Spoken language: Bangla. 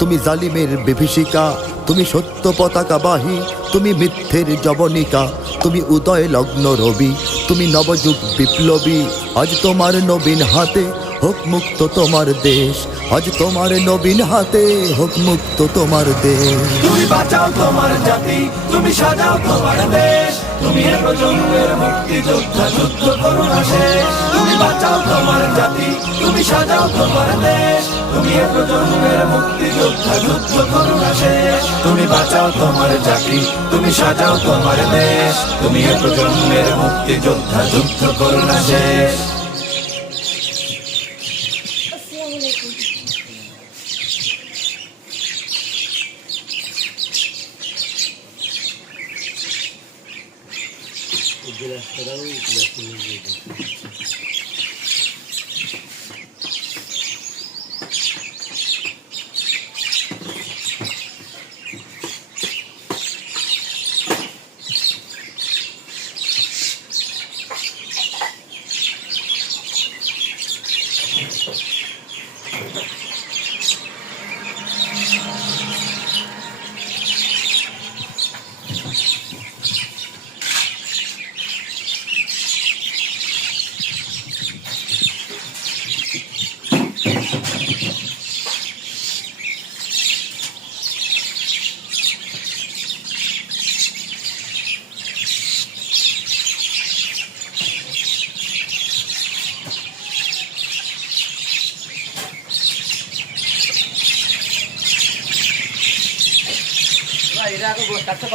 তুমি জালিমের বিভীষিকা, তুমি সত্য পতাকা বাহী, তুমি মিথ্যের জবনিকা, তুমি উদয় লগ্ন রবি, তুমি নবযুগ বিপ্লবী। আজ তোমার নবীন হাতে হোক মুক্ত তোমার দেশ, আজ তোমার নবীন হাতে হোক মুক্ত তোমার দেশ। তুমি বাঁচাও তোমার জাতি, তুমি সাজাও তোমার দেশ, তুমি এ প্রজন্মের মুক্তি যোদ্ধা, যুদ্ধ করো না শেষ। তুমি বাঁচাও তোমার জাতি, তুমি সাজাও তোমার দেশ, তুমি এ প্রজন্মের মুক্তি যোদ্ধা, যুদ্ধ করো না শেষ। তুমি বাঁচাও তোমার জাতি, তুমি সাজাও তোমার দেশ, তুমি এ প্রজন্মের মুক্তি যোদ্ধা, যুদ্ধ করো না শেষ। Ini aku gue kacau